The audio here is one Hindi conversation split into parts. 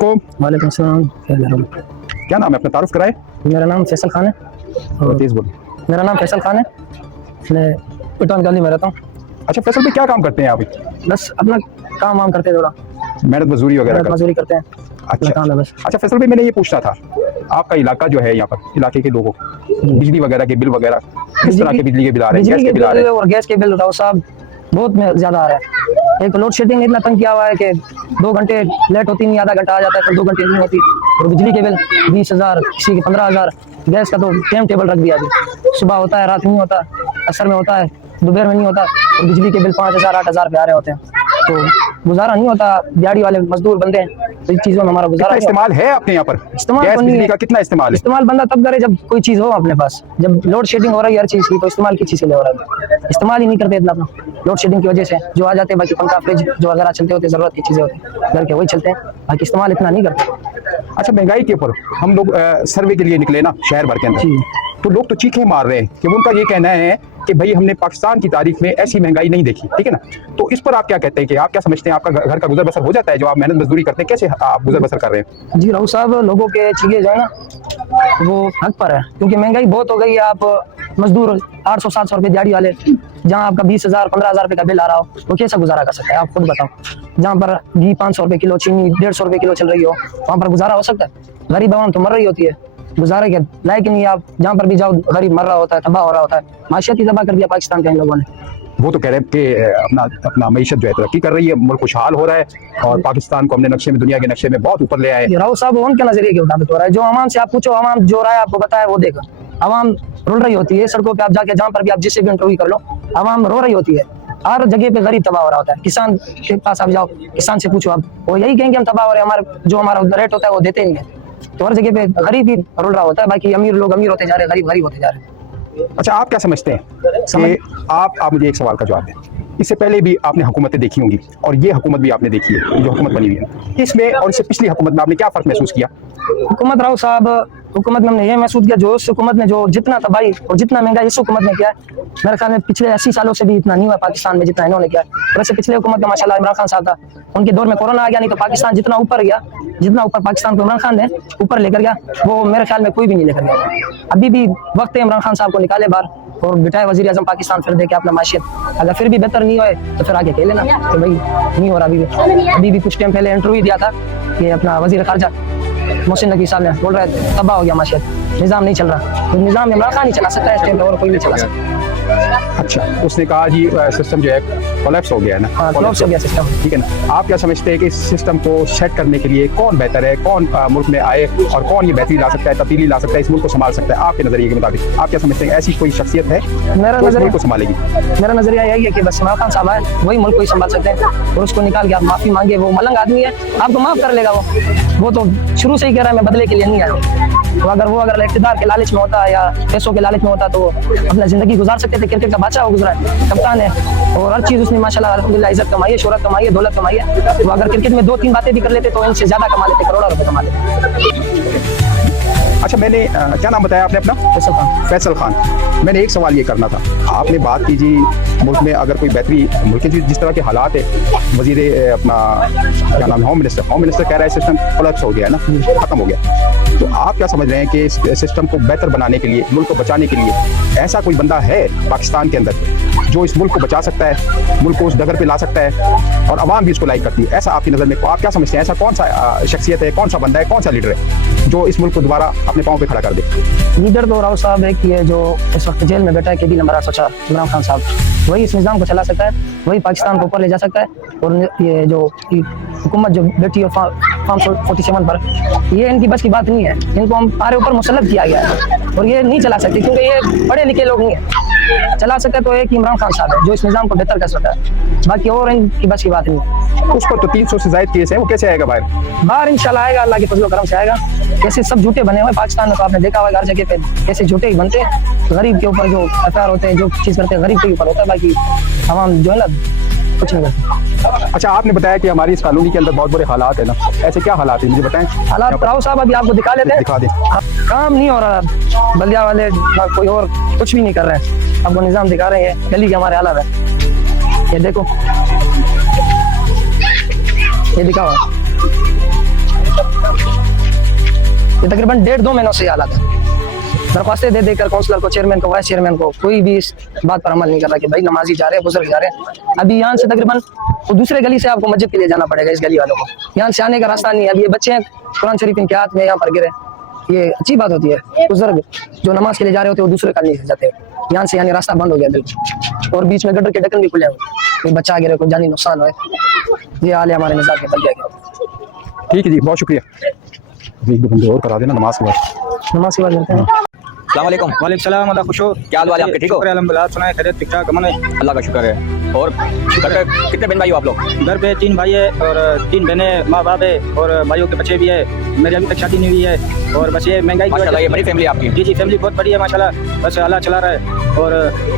को वालेकुम सलाम। क्या नाम है अपना तारुफ कराए। मेरा नाम फैसल खान है। और तेज बोलिए। मेरा नाम फैसल खान है, मैं पठान गली में रहता हूँ। अच्छा फैसल भाई क्या काम करते हैं आप? बस अपना काम वाम करते हैं, थोड़ा मेहनत मजदूरी वगैरह मजदूरी करते हैं। अच्छा काम है बस। अच्छा फैसल भाई मैंने ये पूछना था, आपका इलाका जो है यहाँ पर इलाके के लोगों बिजली वगैरह के बिल वगैरह किस तरह के बिजली के बिल आ रहे हैं? बिजली गैस के के बिल आ रहे बिल हैं? और गैस के बिल राव साहब बहुत ज्यादा आ रहा है। एक लोड शेडिंग ने इतना तंग किया हुआ है कि 2 घंटे लेट होती नहीं, आधा घंटा आ जाता है, फिर 2 घंटे नहीं होती। और बिजली के बिल 20,000, किसी के 15,000। गैस का तो टाइम टेबल रख दिया अभी, सुबह होता है रात नहीं होता, असर में होता है दोपहर में नहीं होता। और बिजली के बिल 5,000 8,000 पे आ रहे होते हैं, तो गुजारा नहीं होता। दिहाड़ी वाले मजदूर बंदे हैं, तो इन चीजों में हमारा गुजारा इस्तेमाल है आपके यहाँ पर? इस्तेमाल गैस तो नहीं बिजली है। का कितना इस्तेमाल है? इस्तेमाल बंदा तब करे जब कोई चीज हो अपने पास। जब लोड शेडिंग हो रही है हर चीज की, तो इस्तेमाल किस चीज के लिए हो रहा है? इस्तेमाल ही नहीं करते इतना अपना। लोड शेडिंग की वजह से जो आ जाते हैं, बाकी पंखा फ्रिज जो वगैरह चलते होते जरूरत की चीजें होती है घर के, वही चलते हैं, बाकी इस्तेमाल इतना नहीं करते। अच्छा महंगाई के ऊपर हम लोग सर्वे के लिए निकले ना शहर भर के अंदर, तो लोग तो चीखें मार रहे हैं कि उनका ये कहना है कि भाई हमने पाकिस्तान की तारीख में ऐसी महंगाई नहीं देखी, ठीक है ना। तो इस पर आप क्या कहते हैं कि आप क्या समझते हैं, आपका घर का गुजर बसर हो जाता है जो आप मेहनत मजदूरी करते हैं? कैसे आप गुजर बसर कर रहे हैं? जी राव साहब, लोगों के चीजें जो है ना वो हक पर है, क्योंकि महंगाई बहुत हो गई है। आप मजदूर 800-700 रुपये दिहाड़ी वाले, जहाँ आपका 20,000 15,000 रुपये का बिल आ रहा हो, वो कैसा गुजारा कर सकता है? आप खुद बताओ। जहाँ पर घी 500 रुपये किलो, चीनी 150 रुपये किलो चल रही हो, वहाँ पर गुजारा हो सकता है? गरीब आवाम तो मर रही होती है, गुजारे के लायक नहीं। आप जहाँ पर भी जाओ गरीब मर रहा होता है, तबाह हो रहा होता है। माशियत ही तबाह कर दिया पाकिस्तान के इन लोगों ने। वो तो कह रहे हैं कि अपना मीशत जो है तरक्की कर रही है, मुल्क खुशहाल हो रहा है और पाकिस्तान को हमने नक्शे में, दुनिया के नक्शे में बहुत ऊपर ले आए। राव साहब उनके नजरिए के मुताबिक हो रहा है। जो आवाम से आप पूछो, आवाम जो राय आपको बताया वो देखो। आवाम रुल रही होती है सड़कों पे, आप जाके जहाँ पर भी आप जिससे भी इंटरव्यू कर लो, आवाम रो रही होती है। हर जगह पे गरीब तबाह हो रहा होता है। किसान के पास आप जाओ, किसान से पूछो आप, वो यही कहेंगे हम तबाह हो रहे हैं, हमारा रेट होता है वो देते नहीं है। तो हर जगह पे गरीब ही रुल रहा होता है, बाकी अमीर लोग अमीर होते जा रहे हैं, गरीब गरीब होते जा रहे हैं। अच्छा आप क्या समझते हैं कि आप मुझे एक सवाल का जवाब दें। इससे पहले भी आपने हुकूमतें देखी होंगी और ये हुकूमत भी आपने देखी है जो हुकूमत बनी हुई है, इसमें और इससे पिछली हुकूमत में आपने क्या फर्क महसूस किया? हुकूमत राव साहब, हुकूमत में हमने ये महसूस किया, जो उस हुकूमत ने जो जितना तबाही और जितना महंगा इस हुकूमत ने किया है, मेरे ख्याल में पिछले 80 सालों से भी इतना नहीं हुआ पाकिस्तान में जितना इन्होंने किया। वैसे पिछले हुकूमत में माशाल्लाह इमरान खान साहब था, उनके दौर में कोरोना आ गया, नहीं तो पाकिस्तान जितना ऊपर गया, जितना ऊपर पाकिस्तान को इमरान खान ने ऊपर लेकर गया, वो मेरे ख्याल में कोई भी नहीं लेकर गया। अभी भी वक्त है इमरान खान साहब को निकाले बाहर और बिठाए वजीर आजम पाकिस्तान, फिर देखे अपना माशियत। अगर फिर भी बेहतर नहीं हुए तो फिर आगे कह लेना तो भाई नहीं हो रहा। अभी भी कुछ टाइम पहले इंटरव्यू दिया था कि अपना वजीर खारजा मोहसिन नकवी साहब ने बोल रहा है तबाह हो गया माशियत, निज़ाम नहीं चल रहा। तो निज़ाम इमरान खान ही चला सकता है इस टाइम पे, और कोई नहीं चला सकता। अच्छा उसने कहा जी सिस्टम जो है कोलैप्स हो गया है ना। हाँ, कोलैप्स हो गया सिस्टम, ठीक है ना। आप क्या समझते हैं कि इस सिस्टम को सेट करने के लिए कौन बेहतर है, कौन मुल्क में आए और कौन ये बेहतरी ला सकता है, तब्दीली ला सकता है, इस मुल्क को संभाल सकता है? आपके नजरिए के मुताबिक आप क्या समझते हैं, ऐसी कोई शख्सियत है मेरा मुल्क को संभालेगी? मेरा नजरिया यही है कि बस इमरान खान साहब आए, वही मुल्क को ही संभाल सकते हैं। और उसको निकाल के आप माफी मांगे, वो मलंग आदमी है, आपको माफ कर लेगा। वो तो शुरू से ही कह रहा है मैं बदले के लिए नहीं आया। तो अगर इख्तिदार के लालच में होता या पैसों के लालच में होता तो अपना जिंदगी गुजार सकते थे। क्रिकेट का बादशाह वो गुजरा है, कप्तान है, और हर चीज उसने माशाल्लाह अल्हम्दुलिल्लाह इज्जत कमाई है, शोहरत कमाई है, दौलत कमाई है। तो अगर क्रिकेट में 2-3 बातें भी कर लेते तो इनसे ज्यादा कमा लेते, करोड़ों रुपए कमा लेते। अच्छा मैंने क्या नाम बताया आपने अपना? फैसल खान। फैसल खान। मैंने एक सवाल ये करना था, आपने बात की जी मुल्क में अगर कोई बेहतरी, मुल्क के जिस तरह के हालात है, वजीर अपना क्या नाम, होम मिनिस्टर कह रहा है सिस्टम कोलैप्स हो गया है ना, खत्म हो गया। तो आप क्या समझ रहे हैं कि इस सिस्टम को बेहतर बनाने के लिए, मुल्क को बचाने के लिए ऐसा कोई बंदा है पाकिस्तान के अंदर जो इस मुल्क को बचा सकता है, मुल्क को उस डगर पे ला सकता है और आवाम भी इसको लाइक करती है? ऐसा आपकी नज़र में आप क्या समझते हैं, ऐसा कौन सा शख्सियत है, कौन सा बंदा है, कौन सा लीडर है जो इस मुल्क को दोबारा अपने पाँव पे खड़ा कर दे? लीडर तो राव साहब है कि जो इस वक्त जेल में बैठा है कैदी नंबर 804 इमरान खान साहब, वही इस निज़ाम को चला सकता है, वही पाकिस्तान को ऊपर ले जा सकता है। और ये जो हुकूमत जो बैठी है फार्म 47 पर, ये इनकी बस की बात नहीं है। इनको हमारे ऊपर मुसल्लत किया गया है और ये नहीं चला सकते, क्योंकि ये पढ़े लिखे लोग नहीं है। चला सकता है तो एक इमरान खान साहब है जो इस निज़ाम को बेहतर कर सकता है, बाकी और इनकी बस की बात नहीं। उस पर तो 300 से ज्यादा केस है, वो कैसे आएगा बाहर? इंशाल्लाह आएगा, अल्लाह के फजल करम से आएगा। कैसे सब झूठे बने हुए पाकिस्तान में, तो आपने देखा होगा हर जगह पे कैसे झूठे ही बनते हैं। गरीब के ऊपर जो अत्याचार होते हैं, जो चीज करते हैं, गरीब के ऊपर होता है, बाकी आवाम जो है ना कुछ नहीं करते। अच्छा आपने बताया कि हमारी इस कॉलोनी के अंदर बहुत बुरे हालात है ना, ऐसे क्या हालात है मुझे बताएं? हालात राव साहब अभी आपको दिखा लेते हैं, दिखा दें। काम नहीं हो रहा, बल्दिया वाले कोई और कुछ भी नहीं कर रहे हैं, आपको निजाम दिखा रहे हैं गली के हमारे हालात है। ये देखो, ये दिखा हुआ ये तकरीबन 1.5-2 महीनों से ये हालात है। दरख्वास्तें दे देकर काउंसलर को, चेयरमैन को, वाइस चेयरमैन को, कोई भी इस बात पर अमल नहीं कर रहा कि भाई नमाजी जा रहे हैं, बुजुर्ग जा रहे हैं। अभी यहाँ से तकरीबन वो दूसरे गली से आपको मस्जिद के लिए जाना पड़ेगा, इस गली वालों को यहाँ से आने का रास्ता नहीं है। अभी ये बच्चे हैं, कुरान शरीफ इनके हाथ में यहाँ पर गिरे, ये अच्छी बात होती है। बुजुर्ग जो नमाज के लिए जा रहे होते हैं वो दूसरे गली से जाते हैं, यहाँ से यानी रास्ता बंद हो गया बिल्कुल, और बीच में गटर के ढक्कन भी खुले हुए, कोई बच्चा गिरे, कोई जानी नुकसान हो, ये हाल है हमारे निजाम के बन गया। ठीक है जी, बहुत शुक्रिया। अभी 1-2 घंटे और करा देना नमाज के बाद। नमाज के बाद मिलते हैं। अस्सलाम वालेकुम। वालेकुम सलाम, अल्लाह खुश हो। क्या हाल वाले आपके, ठीक हो? शुक्र है, अल्हम्दुलिल्लाह। सुनाए खैरियत, ठीक ठाक, अमन है। अल्लाह का शुक्र है। और घर पे कितने बहन भाई हो आप लोग? घर पे 3 भाई है और 3 बहनें, माँ बाप है और भाइयों के बच्चे भी है। मेरी अभी तक शादी नहीं हुई है और बस ये महंगाई की माशाल्लाह, ये वजह बड़ी फैमिली है आपकी। जी, फैमिली बहुत बड़ी है माशाल्लाह, बस अल्लाह चला रहा है। और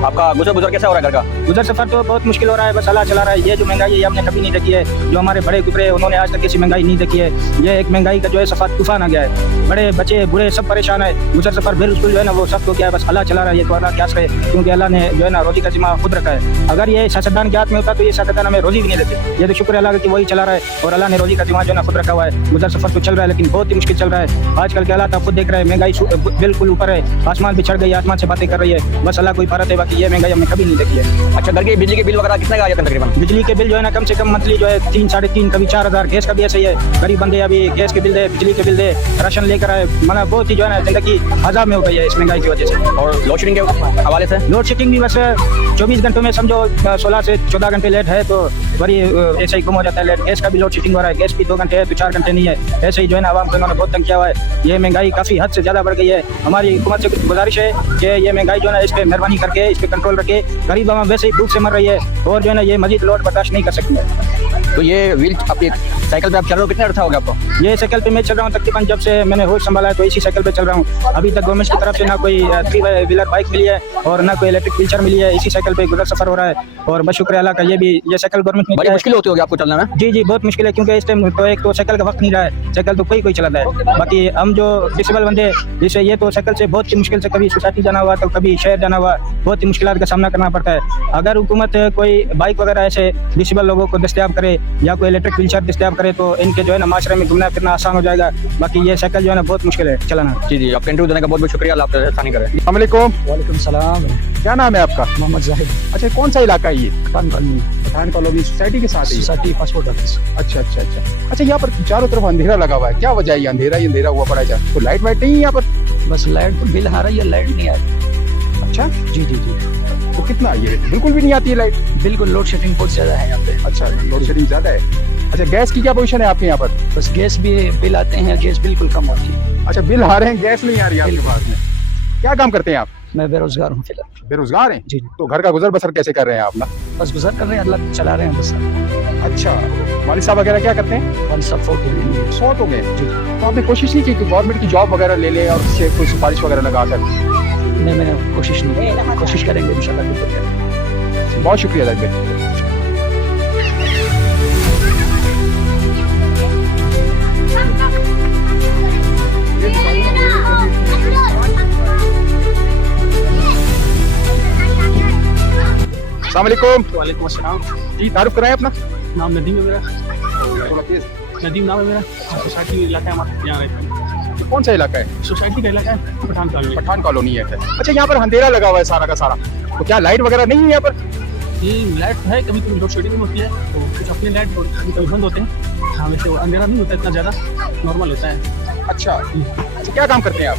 आपका गुजर कैसा हो रहा है घर का? गुजर सफर तो बहुत मुश्किल हो रहा है, बस अल्लाह चला रहा है। ये जो महंगाई है ये हमने कभी नहीं देखी है। जो हमारे बड़े गुजरे उन्होंने आज तक ऐसी महंगाई नहीं देखी है। ये एक महंगाई का जो है सफर तूफान आ गया है। बड़े बच्चे बूढ़े सब परेशान है। गुजर सफर बिल्कुल जो है ना वो सब तो क्या है, बस अल्लाह चला रहा है। ये तो अल्लाह क्या है, क्योंकि अल्लाह ने जो है ना रोजी का जिम्मा खुद रखा है। अगर ये सियासतदान के हाथ में होता तो ये सियासतदान हमें रोजी भी नहीं देते। ये तो शुक्र अल्लाह का कि वही चला रहा है और अल्लाह ने रोजी का जिम्मा जो है ना खुद रखा हुआ है। गुजर सफर तो चल रहा है लेकिन बहुत ही मुश्किल चल रहा है। आजकल के हालात आप खुद देख रहे हैं, महंगाई बिल्कुल ऊपर है, आसमान भी चढ़ गई, आसमान से बातें कर रही है। बस अल्लाह कोई भारत है, बाकी ये महंगाई हमने कभी नहीं देखी है। अच्छा, घर के बिजली के बिल वगैरह कितने का आ जाता है तकरीबन? बिजली के बिल जो है ना कम से कम मंथली जो है 3, 3.5, कभी 4,000। गैस का भी ऐसा ही है, गरीब बंदे अभी गैस के बिल दे, बिजली के बिल दे, राशन लेकर आए, मतलब बहुत ही जो है ना जिंदगी अजाब में हो गई है इस महंगाई की वजह से। और लोड शेडिंग के हवाले से? लोड शेडिंग भी बस 24 घंटों में समझो 16 से 14 घंटे लेट है तो बड़ी ऐसे ही गुम हो जाता है लेट। गैस का भी लोड शेडिंग हो रहा है, गैस भी 2 घंटे है तो 4 घंटे नहीं है। ऐसे ही जो है ना आवाम को इन्होंने बहुत तंग किया हुआ है। ये महंगाई काफ़ी हद से ज़्यादा बढ़ गई है। हमारी हुकूमत से गुजारिश है कि ये महंगाई जो है ना इस पर मेहरबानी करके इस पर कंट्रोल रखे। गरीब आवाम वैसे ही भूख से मर रही है और जो है ना ये मजीद लोड बर्दाश्त नहीं कर सकती है। तो ये व्हील अपनी साइकिल पे आप चल रहे हो, कितने अर्था हो गया आपको? ये साइकिल पे मैं चल रहा हूँ तकरीबन जब से मैंने होश संभाला है तो इसी साइकिल पे चल रहा हूँ। अभी तक गवर्नमेंट की तरफ से ना कोई 3 व्हीलर बाइक मिली है और ना कोई इलेक्ट्रिक व्हीलचेयर मिली है। इसी साइकिल पे गुजर सफर हो रहा है और बस शुक्र अल्लाह का ये साइकिल गवर्नमेंट ने बड़ी मुश्किल होती होगी आपको चलने में? जी बहुत मुश्किल है, क्योंकि इस टाइम तो एक तो साइकिल का वक्त नहीं रहा है, साइकिल तो कोई चलाता है। बाकी हम जो डिसेबल बंदे जैसे ये तो साइकिल से बहुत ही मुश्किल से कभी सोसाइटी जाना हुआ तो कभी शहर जाना हुआ, बहुत ही मुश्किलात का सामना करना पड़ता है। अगर हुकूमत कोई बाइक वगैरह ऐसे डिसेबल लोगों को दस्तयाब करे या कोई इलेक्ट्रिक व्हीलचेयर दस्तयाब करे तो इनके जो है ना माशरे में घूमना फिरना आसान हो जाएगा। बाकी ये साइकिल जो है ना बहुत मुश्किल है चलाना। जी, आपका इंटरव्यू देने का बहुत बहुत शुक्रिया, अल्लाह आपसे आसानी करे। अस्सलाम वालेकुम। वालेकुम सलाम। क्या नाम है आपका? मोहम्मद जाहिद। अच्छा, कौन सा इलाका है ये? Pathan colony, Pathan colony society के साथ है ये? Society passport office. अच्छा अच्छा अच्छा अच्छा, यहाँ पर चारों तरफ अंधेरा लगा हुआ है, क्या वजह है? ये अंधेरा हुआ पड़ा है, तो लाइट वाइट नहीं है यहाँ पर? बस लाइट बिल आ रही है, लाइट नहीं आ रही। अच्छा जी जी जी, तो कितना ये बिल्कुल भी नहीं आती है लाइट? बिल्कुल लोड शेडिंग बहुत ज्यादा है यहाँ पे। अच्छा, लोड शेडिंग ज्यादा है। अच्छा, गैस की क्या पोजीशन है आपके यहाँ पर? बस गैस भी बिल आते हैं, गैस बिल्कुल कम होती है। अच्छा, बिल आ रहे हैं, गैस नहीं आ रही है आपके पास में। क्या काम करते हैं आप? मैं बेरोजगार हूँ फिलहाल। बेरोजगार हैं? जी। तो घर का गुजर बसर कैसे कर रहे हैं आप ना? बस गुजर कर रहे हैं, अल्लाह चला रहे हैं बस। अच्छा, वालिद साहब वगैरह क्या करते हैं? वाली सब फोटो लेंगे। 100 हो गए। तो आपने कोशिश नहीं की कि गवर्नमेंट की जॉब वगैरह ले लें और उससे कोई सिफारिश वगैरह लगा कर? नहीं, मैंने कोशिश नहीं की, कोशिश करेंगे इंशाल्लाह। बहुत शुक्रिया लगे। अस्सलाम वालेकुम। वालेकुम अस्सलाम। जी, तारुफ कराएं अपना। नाम नदीम है मेरा। थोड़ा तेज। नदीम नाम है मेरा। सोसाइटी इलाका है हमारा, यहाँ रहते हैं। तो कौन सा इलाका है? सोसाइटी का इलाका है पठान कॉलोनी। पठान कॉलोनी है। अच्छा, यहाँ पर अंधेरा लगा हुआ है सारा का सारा, तो क्या लाइट वगैरह नहीं है यहाँ पर? ये लाइट है, कभी कभी लोड शेडिंग होती है तो कुछ अपने लाइट कभी कभी बंद होते हैं। हाँ, वैसे अंधेरा नहीं होता इतना ज़्यादा, नॉर्मल होता है। अच्छा, क्या काम करते हैं आप?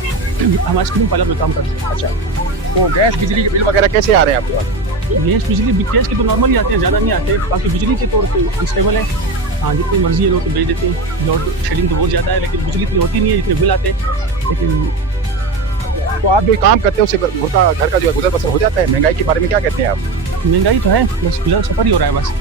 हम आइसक्रीम पार्लर में काम करते हैं। अच्छा, तो गैस बिजली के बिल वगैरह कैसे आ रहे हैं आपके पास? गैस बिजली गैस के तो नॉर्मल ही आते हैं, ज़्यादा नहीं आते। बाकी बिजली के तो अनस्टेबल है। हाँ, जितनी मर्जी है लोग तो भेज देते हैं। लोड शेडिंग तो बहुत ज़्यादा है लेकिन बिजली इतनी होती नहीं है जितने बिल आते हैं। लेकिन तो आप जो काम करते हैं उससे घर का जो है गुजर बसर हो जाता है? महंगाई के बारे में क्या कहते हैं आप? महंगाई तो है, बस गुजर सफर ही हो रहा है बस।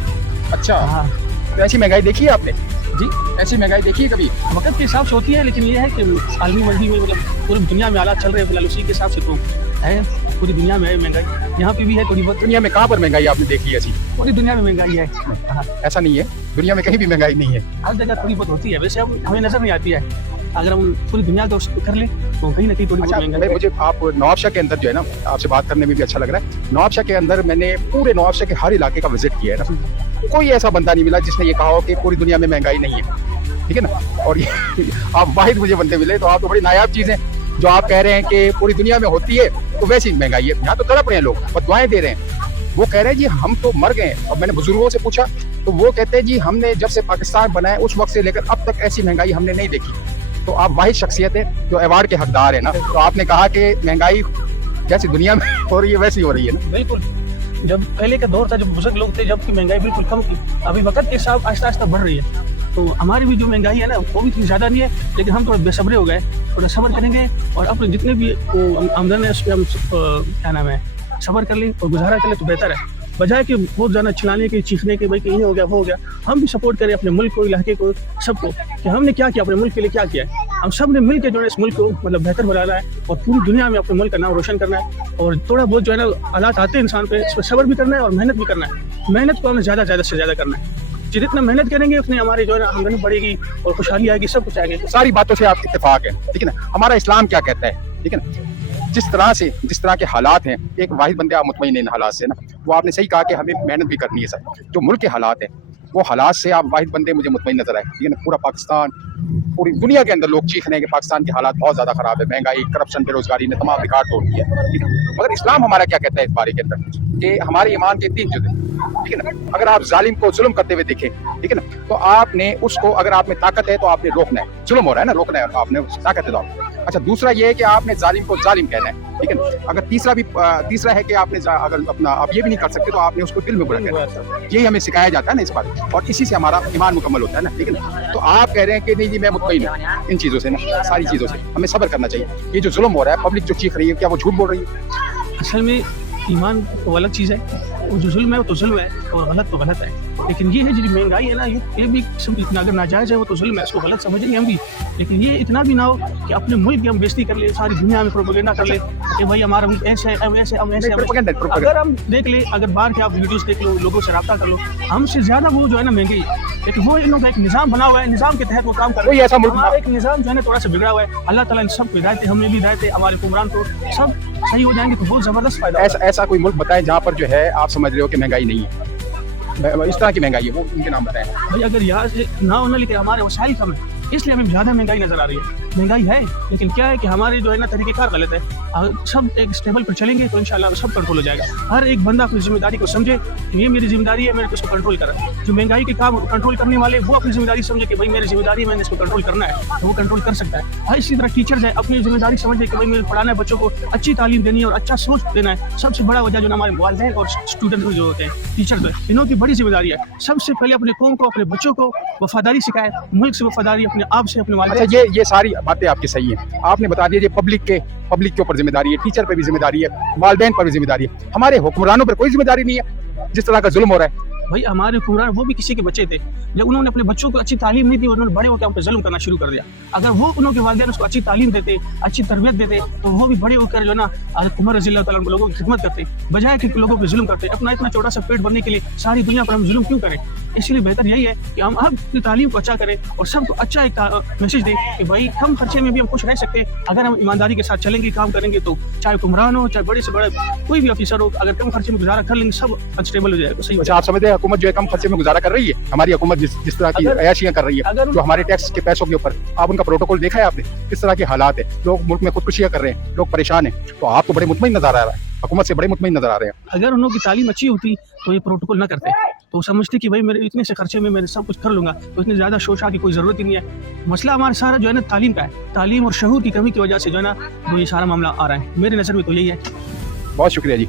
अच्छा, हाँ तो ऐसी महंगाई देखी है आपने? जी, ऐसी महंगाई देखी है कभी? वक्त के हिसाब से होती है लेकिन ये है कि आलमी मंदी में मतलब पूरी दुनिया में हालात चल रहे हैं फिलहाल, उसी के हिसाब से तो है। पूरी दुनिया में है महंगाई, यहाँ पे भी है थोड़ी बहुत। दुनिया में कहाँ पर महंगाई आपने देखी है ऐसी? पूरी दुनिया में महंगाई है। हाँ, ऐसा नहीं है, दुनिया में कहीं भी महंगाई नहीं है। हर जगह थोड़ी बहुत होती है, वैसे अब हमें नजर नहीं आती है। अगर हम पूरी दुनिया को कर ले तो कहीं ना कहीं थोड़ी बहुत अच्छा, महंगाई है। मुझे आप नवाबशाह के अंदर जो है ना, आपसे बात करने में भी अच्छा लग रहा है। नवाबशाह के अंदर मैंने पूरे नवाबशाह के हर इलाके का विजिट किया है ना, कोई ऐसा बंदा नहीं मिला जिसने ये कहा हो कि पूरी दुनिया में महंगाई नहीं है। ठीक है ना। और ये आप वाहिद मुझे बंदे मिले तो आप तो बड़ी नायाब चीज़ है जो आप कह रहे हैं कि पूरी दुनिया में होती है तो वैसी महंगाई है। यहाँ तो तड़प रहे हैं लोग और दुआएं दे रहे हैं। वो कह रहे हैं जी हम तो मर गए। और मैंने बुजुर्गों से पूछा तो वो कहते हैं जी हमने जब से पाकिस्तान बना है उस वक्त से लेकर अब तक ऐसी महंगाई हमने नहीं देखी। तो आप वाहिद शख्सियत है जो अवार्ड के हकदार है ना। तो आपने कहा कि महंगाई जैसी दुनिया में हो रही है वैसी हो रही है ना। बिल्कुल, जब पहले का दौर था जब बुजुर्ग लोग थे जब की महंगाई बिल्कुल कम थी, अभी वक्त के हिसाब आहिस्ता आहिस्ता बढ़ रही है। तो हमारी भी जो महंगाई है ना वो भी इतनी ज़्यादा नहीं है, लेकिन हम थोड़े बेसब्रे हो गए। थोड़ा सब्र करेंगे और अपने जितने भी आमदन है उस पर हम क्या नाम है सब्र कर लें और गुजारा कर लें तो बेहतर है, बजाय कि बहुत ज़्यादा चिल्लाने के चीखने के भाई कि ये हो गया वो हो गया। हम भी सपोर्ट करें अपने मुल्क को, इलाके को, सबको कि हमने क्या किया अपने मुल्क के लिए, क्या किया है। हम सब ने मिल के जो है इस मुल्क को मतलब बेहतर बनाना है और पूरी दुनिया में अपने मुल्क का नाम रोशन करना है। और थोड़ा बहुत जो है ना हालात आते हैं इंसान पे, इस पर सब्र भी करना है और मेहनत भी करना है। मेहनत को हमें ज़्यादा से ज़्यादा करना है। जितना मेहनत करेंगे उतनी हमारी जो है ना आमदनी बढ़ेगी और खुशहाली आएगी, सब कुछ आएगा। सारी बातों से आप इत्तेफाक है, ठीक है ना। हमारा इस्लाम क्या कहता है, ठीक है ना। जिस तरह के हालात हैं, एक वाहिद बंदे आप मुतमईन इन हालात से ना, वो आपने सही कहा कि हमें मेहनत भी करनी है सर। जो मुल्क के हालात हैं वो हालात से आप वाहिद बंदे मुझे मुतमईन नजर आए, ठीक है ना। पूरा पाकिस्तान, पूरी दुनिया के अंदर लोग चीख रहे हैं कि पाकिस्तान के हालात बहुत ज़्यादा ख़राब है, महंगाई, करप्शन, बेरोजगारी ने तमाम रिकॉर्ड तोड़ दिया है, ठीक है। मगर इस्लाम हमारा क्या कहता है इस बारे के अंदर कि हमारे ईमान के 3 जुज़ हैं, ठीक है ना। अगर आप जालिम को जुल्म करते हुए देखें, ठीक है ना, तो आपने उसको, अगर आप में ताकत है तो आपने रोकना है। जुल्म हो रहा है ना, रोकना है, आपने ताकत है तो आप। अच्छा, दूसरा ये है कि आपने जालिम को जालिम कहना है, ठीक है ना। अगर तीसरा है कि आपने अगर अपना आप ये भी नहीं कर सकते तो आपने उसको दिल में बुरा कहना है। यही हमें सिखाया जाता है ना इस बात, और इसी से हमारा ईमान मुकम्मल होता है ना, ठीक है ना। तो आप कह रहे हैं कि नहीं जी मैं मुतमईन हूं इन चीज़ों से ना, सारी चीज़ों से हमें सब्र करना चाहिए। ये जो जुल्म हो रहा है, पब्लिक जो चीख रही है, क्या वो झूठ बोल रही है? असल में ईमान तो अलग चीज़ है, और जो जुल्म है वो तो जुल्म है और गलत तो गलत है। लेकिन ये है जो महंगाई है ना, ये भी इतना अगर नाजायज़ है वो तो जुल्म है, इसको गलत समझेंगे हम भी। लेकिन ये इतना भी ना हो कि अपने मुल्क की हम बेइज्जती कर ले, सारी दुनिया में प्रोपेगेंडा कर ले कि भाई हमारा मुल्क ऐसे है, हम ऐसे हम ऐसे। अगर हम देख ले, अगर बाहर के आप वीडियोस देख लो, लोगों से रब्ता कर लो, हमसे ज़्यादा वो जो है ना महंगी है। लेकिन वो इन्होंने एक निज़ाम बना हुआ है, निज़ाम के तहत वो काम कर रहे हैं। ऐसा मुल्क हमारा एक निज़ाम जो है ना थोड़ा सा बिगड़ा हुआ है। अल्लाह ताला इन सबको हिदायत, हमें भी हिदायत है, हमारे हुक्मरान को, सब सही हो जाएंगे तो बहुत ज़बरदस्त फायदा। ऐसा कोई मुल्क बताएं जहाँ पर जो है आप समझ रहे हो कि महंगाई नहीं है, इस तरह की महंगाई है, वो उनके नाम बताएं। भाई अगर यहाँ से ना होना, लेकिन हमारे वसाइल कम है इसलिए हमें ज़्यादा महंगाई नज़र आ रही है। महंगाई है लेकिन क्या है कि हमारे जो है ना तरीक़ेकार गलत है। अगर सब एक स्टेबल पर चलेंगे तो इंशाल्लाह सब कंट्रोल हो जाएगा। हर एक बंदा अपनी जिम्मेदारी को समझे, ये मेरी जिम्मेदारी है, मेरे को इसको कंट्रोल करा है। जो महंगाई के काम कंट्रोल करने वाले वो अपनी जिम्मेदारी समझे कि भाई मेरी जिम्मेदारी है, मैंने इसको कंट्रोल करना है, तो वो कंट्रोल कर सकता है। हर इसी तरह टीचर्स है, अपनी जिम्मेदारी समझे कि भाई मेरे पढ़ाना है, बच्चों को अच्छी तालीम देनी है और अच्छा सोच देना है। सबसे बड़ा वजह जो हमारे वालिदैन और स्टूडेंट जो होते हैं, टीचर्स है, इन्हों की बड़ी जिम्मेदारी है। सबसे पहले अपने कौम को, अपने बच्चों को वफादारी सिखाए, मुल्क से वफादारी, अपने आप से, अपने वालिदैन। ये सारी बातें आपकी सही हैं। आपने बता दिया पब्लिक के ऊपर जिम्मेदारी है, टीचर पर भी जिम्मेदारी है, वालिदैन पर भी जिम्मेदारी है। हमारे हुक्मरानों पर कोई जिम्मेदारी नहीं है जिस तरह का जुल्म हो रहा है। भाई हमारे हुक्मरान वो भी किसी के बच्चे थे, जब उन्होंने अपने बच्चों को अच्छी तालीम नहीं दी, उन्होंने बड़े होकर उन पर जुल्म करना शुरू कर दिया। अगर वो उन्होंने वालिदैन उसको अच्छी तालीम देते, अच्छी तरबियत देते, तो वो भी बड़े होकर जो ना उमर रज़ी अल्लाह तआला लोगों की खिदमत करते, बजाय कि लोगों पर जुल्म करते। अपना इतना छोटा सा पेट भरने के लिए सारी दुनिया पर हम जुल्म क्यों करें? इसलिए बेहतर यही है कि हम अब अपनी तालीम को अच्छा करें और सबको अच्छा एक मैसेज दें कि भाई कम खर्चे में भी हम खुश रह सकते हैं अगर हम ईमानदारी के साथ चलेंगे, काम करेंगे। तो चाहे हुक्मरान हो, चाहे बड़े से बड़ा कोई भी ऑफिसर हो, अगर कम खर्चे में गुजारा कर लेंगे सब स्टेबल हो जाएगा। सही अच्छा, आप समझते हैं हुकूमत जो है कम खर्चे में गुजारा कर रही है? हमारी हुकूमत जिस तरह की अयाशियां कर रही है, जो हमारे टैक्स के पैसों के ऊपर, आप उनका प्रोटोकॉल देखा है आपने? किस तरह के हालात है, लोग मुल्क में खुदकुशियां कर रहे हैं, लोग परेशान हैं। तो आप तो बड़े मुतमईन नजर आ रहा है, हुकूमत से बड़े मुतमईन नजर आ रहे हैं। अगर उन लोगों की तालीम अच्छी होती तो ये प्रोटोकॉल ना करते, तो समझते कि भाई मेरे इतने से खर्चे में मैं सब कुछ कर लूंगा, तो इतनी ज़्यादा शोशा की कोई ज़रूरत ही नहीं है। मसला हमारा सारा जो है ना तालीम का है, तालीम और शऊर की कमी की वजह से जो है ना वो ये सारा मामला आ रहा है। मेरी नज़र में तो यही है। बहुत शुक्रिया जी।